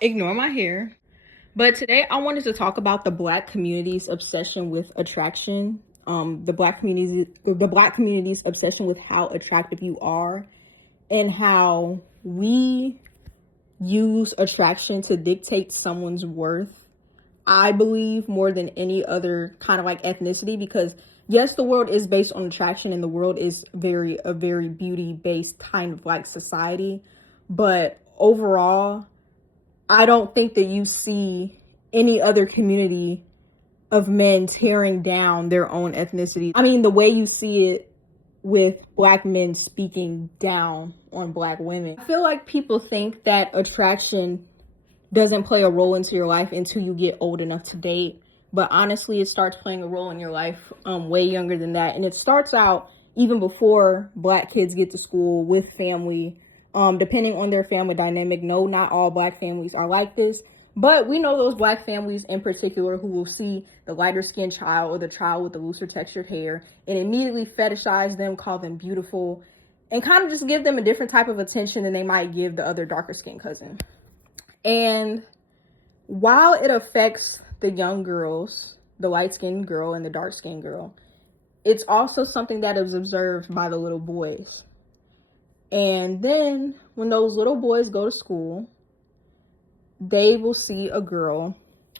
Ignore my hair. But today I wanted to talk about the Black community's obsession with attraction. The Black community's obsession with how attractive you are, and how we use attraction to dictate someone's worth. I believe more than any other kind of like ethnicity, because yes, the world is based on attraction, and the world is a very beauty based kind of like society. But overall, I don't think that you see any other community of men tearing down their own ethnicity. I mean, the way you see it with Black men speaking down on Black women. I feel like people think that attraction doesn't play a role into your life until you get old enough to date. But honestly, it starts playing a role in your life way younger than that. And it starts out even before Black kids get to school with family, depending on their family dynamic. No, not all Black families are like this. But we know those Black families in particular who will see the lighter skinned child or the child with the looser textured hair and immediately fetishize them, call them beautiful, and kind of just give them a different type of attention than they might give the other darker skinned cousin. And while it affects the young girls, the light-skinned girl and the dark-skinned girl, it's also something that is observed by the little boys. And then when those little boys go to school, they will see a girl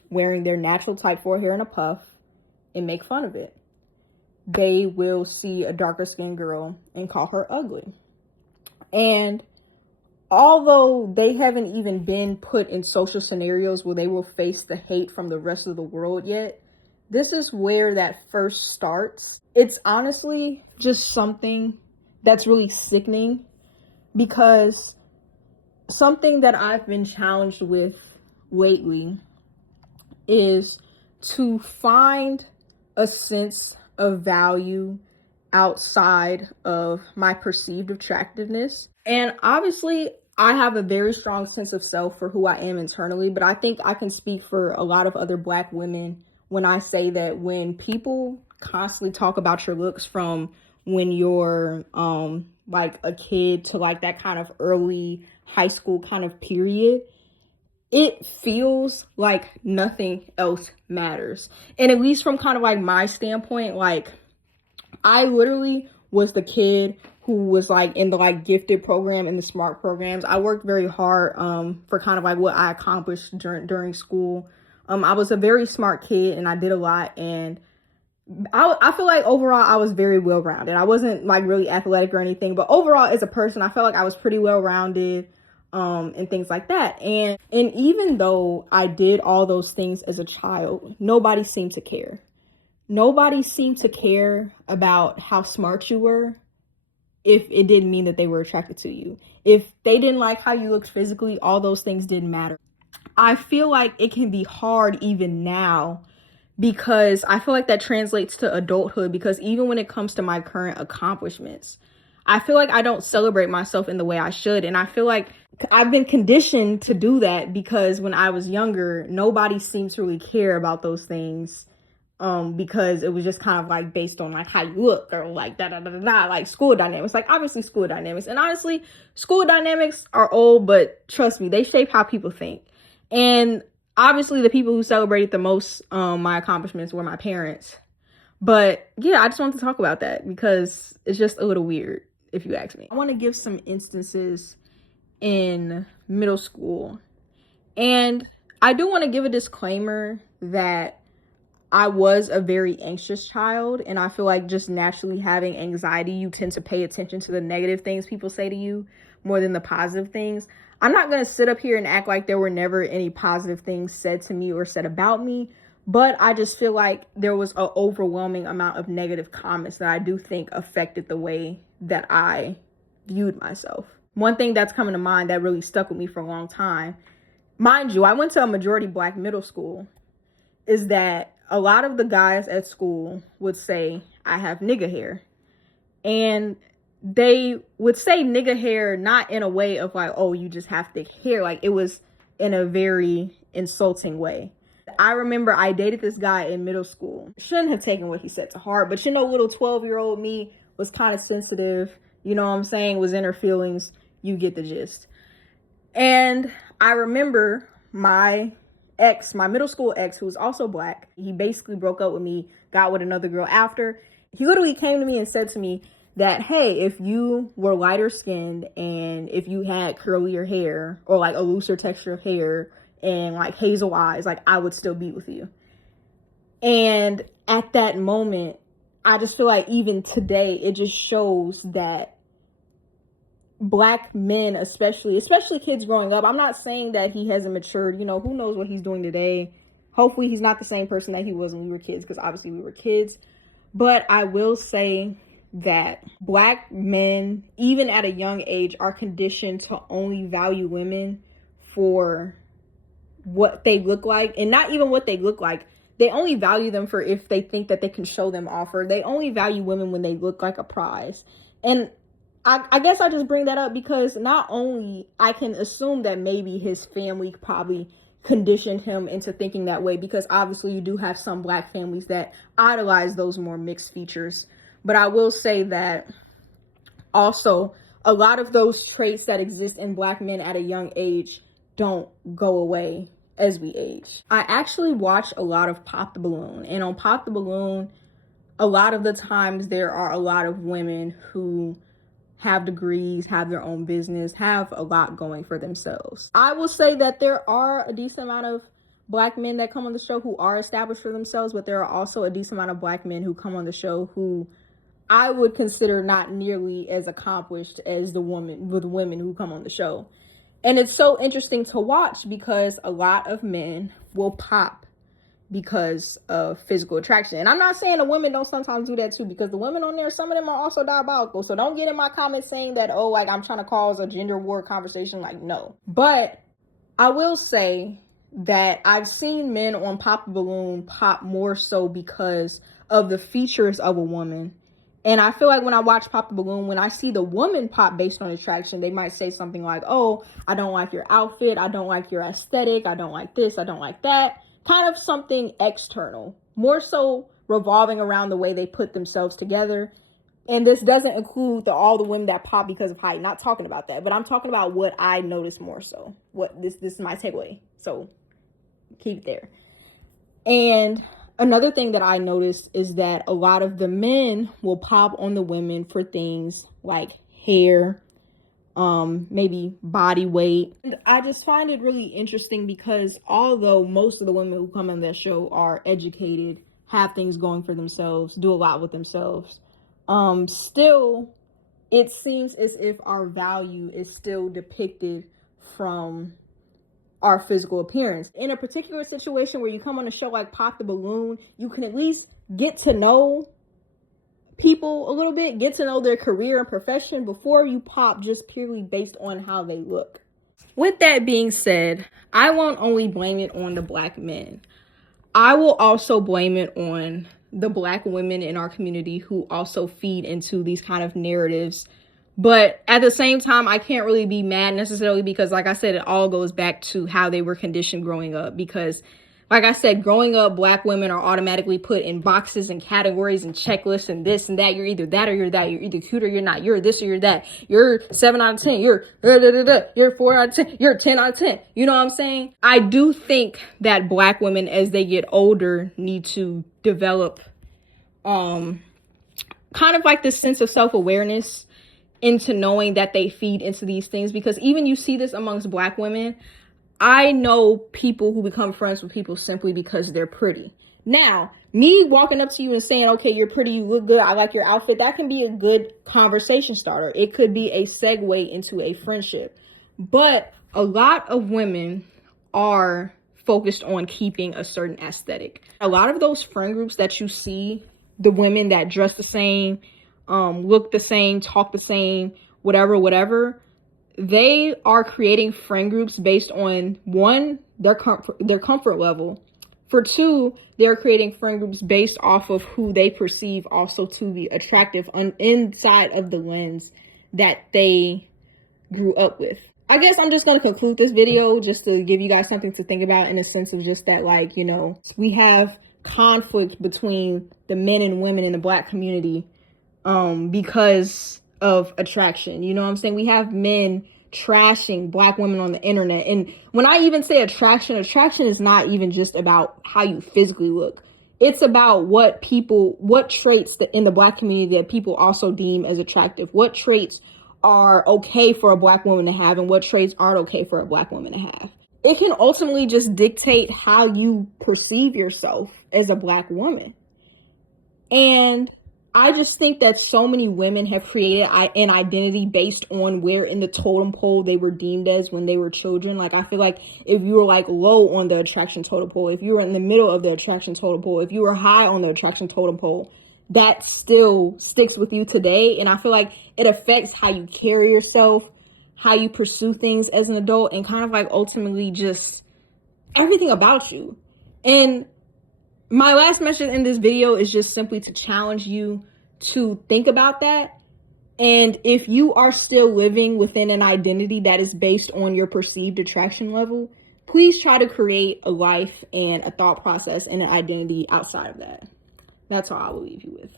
wearing their natural type 4 hair in a puff and make fun of it. They will see a darker skinned girl and call her ugly. And although they haven't even been put in social scenarios where they will face the hate from the rest of the world yet, this is where that first starts. It's honestly just something that's really sickening, because something that I've been challenged with lately is to find a sense of value outside of my perceived attractiveness. And obviously, I have a very strong sense of self for who I am internally, but I think I can speak for a lot of other Black women when I say that when people constantly talk about your looks from when you're like a kid to like that kind of early high school kind of period, it feels like nothing else matters. And at least from kind of like my standpoint, like I literally was the kid who was like in the like gifted program and the smart programs. I worked very hard for kind of like what I accomplished during school. I was a very smart kid and I did a lot, and I feel like overall I was very well rounded. I wasn't like really athletic or anything, but overall as a person I felt like I was pretty well rounded and things like that. And even though I did all those things as a child, nobody seemed to care. Nobody seemed to care about how smart you were if it didn't mean that they were attracted to you. If they didn't like how you looked physically, all those things didn't matter. I feel like it can be hard even now, because I feel like that translates to adulthood, because even when it comes to my current accomplishments, I feel like I don't celebrate myself in the way I should. And I feel like I've been conditioned to do that because when I was younger, nobody seemed to really care about those things. Because it was just kind of like based on like how you look, or like like school dynamics, like obviously school dynamics. And honestly, school dynamics are old, but trust me, they shape how people think. And obviously the people who celebrated the most my accomplishments were my parents. But yeah, I just wanted to talk about that because it's just a little weird, if you ask me. I want to give some instances in middle school. And I do want to give a disclaimer that I was a very anxious child, and I feel like just naturally having anxiety, you tend to pay attention to the negative things people say to you more than the positive things. I'm not going to sit up here and act like there were never any positive things said to me or said about me, but I just feel like there was an overwhelming amount of negative comments that I do think affected the way that I viewed myself. One thing that's coming to mind that really stuck with me for a long time, mind you, I went to a majority Black middle school, is that a lot of the guys at school would say, I have nigga hair. And they would say nigga hair not in a way of like, oh, you just have thick hair. Like, it was in a very insulting way. I remember I dated this guy in middle school. Shouldn't have taken what he said to heart, but little 12-year-old me was kind of sensitive. You know what I'm saying? Was in her feelings. You get the gist. And I remember my middle school ex, who was also black, he basically broke up with me, got with another girl after. He literally came to me and said to me that, hey, if you were lighter skinned and if you had curlier hair or like a looser texture of hair and like hazel eyes, like I would still be with you. And at that moment, I just feel like even today, it just shows that black men, especially kids growing up, I'm not saying that he hasn't matured. You know, who knows what he's doing today. Hopefully he's not the same person that he was when we were kids, because obviously we were kids. But I will say that black men, even at a young age, are conditioned to only value women for what they look like, and not even what they look like. They only value them for if they think that they can show them off, or they only value women when they look like a prize. And I guess I just bring that up because not only I can assume that maybe his family probably conditioned him into thinking that way, because obviously you do have some black families that idolize those more mixed features. But I will say that also a lot of those traits that exist in black men at a young age don't go away as we age. I actually watch a lot of Pop the Balloon, and on Pop the Balloon, a lot of the times there are a lot of women who have degrees, have their own business, have a lot going for themselves. I will say that there are a decent amount of black men that come on the show who are established for themselves, but there are also a decent amount of black men who come on the show who I would consider not nearly as accomplished as the women who come on the show. And it's so interesting to watch because a lot of men will pop because of physical attraction. And I'm not saying the women don't sometimes do that too, because the women on there, some of them are also diabolical. So don't get in my comments saying that, oh, like I'm trying to cause a gender war conversation. Like, no. But I will say that I've seen men on Pop the Balloon pop more so because of the features of a woman. And I feel like when I watch Pop the Balloon, when I see the woman pop based on attraction, they might say something like, oh, I don't like your outfit. I don't like your aesthetic. I don't like this. I don't like that. Kind of something external, more so revolving around the way they put themselves together. And this doesn't include all the women that pop because of height. Not talking about that, but I'm talking about what I notice more so. What this is my takeaway. So keep it there. And another thing that I noticed is that a lot of the men will pop on the women for things like hair, maybe body weight. And I just find it really interesting because although most of the women who come on that show are educated, have things going for themselves, do a lot with themselves, still it seems as if our value is still depicted from our physical appearance. In a particular situation where you come on a show like Pop the Balloon, you can at least get to know people a little bit, get to know their career and profession before you pop just purely based on how they look. With that being said, I won't only blame it on the black men. I will also blame it on the black women in our community who also feed into these kind of narratives. But at the same time, I can't really be mad necessarily because, like I said, it all goes back to how they were conditioned growing up. Because, like I said, growing up, black women are automatically put in boxes and categories and checklists and this and that. You're either that or you're that. You're either cute or you're not. You're this or you're that. You're 7 out of 10. You're 4 out of 10. You're 10 out of 10. You know what I'm saying? I do think that black women, as they get older, need to develop kind of like this sense of self-awareness into knowing that they feed into these things. Because even you see this amongst black women. I know people who become friends with people simply because they're pretty. Now, me walking up to you and saying, okay, you're pretty, you look good, I like your outfit, that can be a good conversation starter. It could be a segue into a friendship. But a lot of women are focused on keeping a certain aesthetic. A lot of those friend groups that you see, the women that dress the same, look the same, talk the same, whatever, they are creating friend groups based on, one, their comfort level. For two, they're creating friend groups based off of who they perceive also to be attractive inside of the lens that they grew up with. I guess I'm just going to conclude this video just to give you guys something to think about, in a sense of just that, like, you know, we have conflict between the men and women in the black community because of attraction. You know what I'm saying? We have men trashing Black women on the internet. And when I even say attraction is not even just about how you physically look. It's about what traits in the Black community that people also deem as attractive. What traits are okay for a Black woman to have and what traits aren't okay for a Black woman to have. It can ultimately just dictate how you perceive yourself as a Black woman. And I just think that so many women have created an identity based on where in the totem pole they were deemed as when they were children. Like, I feel like if you were like low on the attraction totem pole, if you were in the middle of the attraction totem pole, if you were high on the attraction totem pole, that still sticks with you today. And I feel like it affects how you carry yourself, how you pursue things as an adult, and kind of like ultimately just everything about you. And my last message in this video is just simply to challenge you to think about that. And if you are still living within an identity that is based on your perceived attraction level, please try to create a life and a thought process and an identity outside of that. That's all I will leave you with.